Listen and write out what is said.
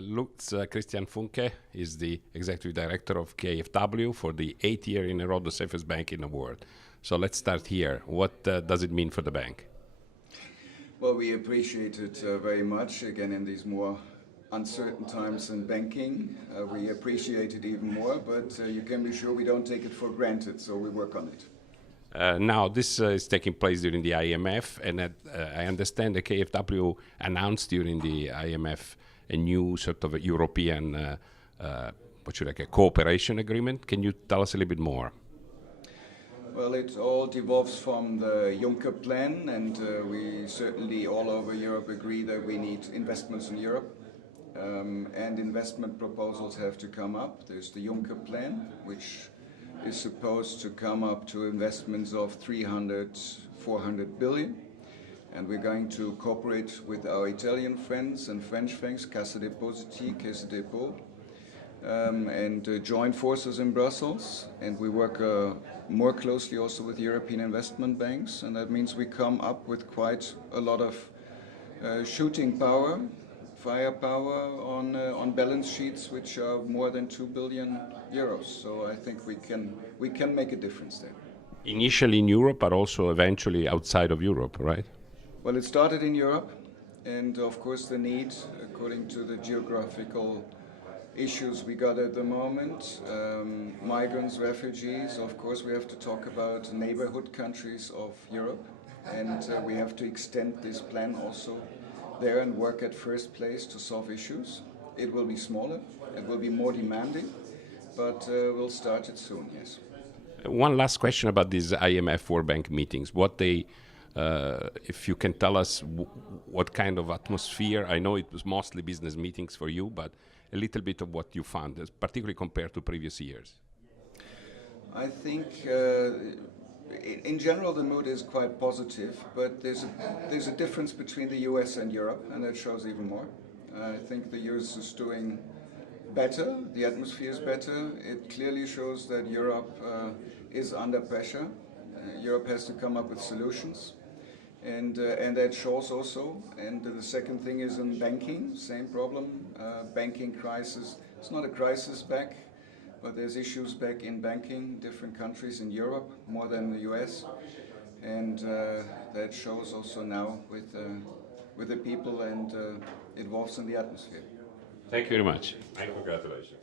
Lutz-Christian Funke is the executive director of KfW for the 8th year in a row, the safest bank in the world. So let's start here. What does it mean for the bank? Well, we appreciate it very much. Again, in these more uncertain times in banking, we appreciate it even more, but you can be sure we don't take it for granted, so we work on it. Now, this is taking place during the IMF, and I understand the KfW announced during the IMF a new sort of a European, cooperation agreement. Can you tell us a little bit more? Well, it all devolves from the Juncker plan, and we certainly all over Europe agree that we need investments in Europe, and investment proposals have to come up. There's the Juncker plan, which is supposed to come up to investments of 400 billion. And we're going to cooperate with our Italian friends and French friends, Cassa Depositi, Caisse de Dépôt, and join forces in Brussels. And we work more closely also with European investment banks. And that means we come up with quite a lot of shooting power, firepower on balance sheets which are more than 2 billion euros. So I think we can make a difference there. Initially in Europe, but also eventually outside of Europe, right? Well, it started in Europe, and of course the need, according to the geographical issues we got at the moment, migrants, refugees, of course we have to talk about neighborhood countries of Europe, and we have to extend this plan also there and work at first place to solve issues. It will be smaller, it will be more demanding, but we'll start it soon, yes. One last question about these IMF World Bank meetings. If you can tell us what kind of atmosphere, I know it was mostly business meetings for you, but a little bit of what you found, particularly compared to previous years. I think in general the mood is quite positive, but there's a difference between the US and Europe, and that shows even more. I think the US is doing better, the atmosphere is better. It clearly shows that Europe is under pressure. Europe has to come up with solutions. And that shows also. And the second thing is in banking, same problem. Banking crisis, it's not a crisis back, but there's issues back in banking, different countries in Europe, more than the US. And that shows also now with the people, and it evolves in the atmosphere. Thank you very much. And congratulations.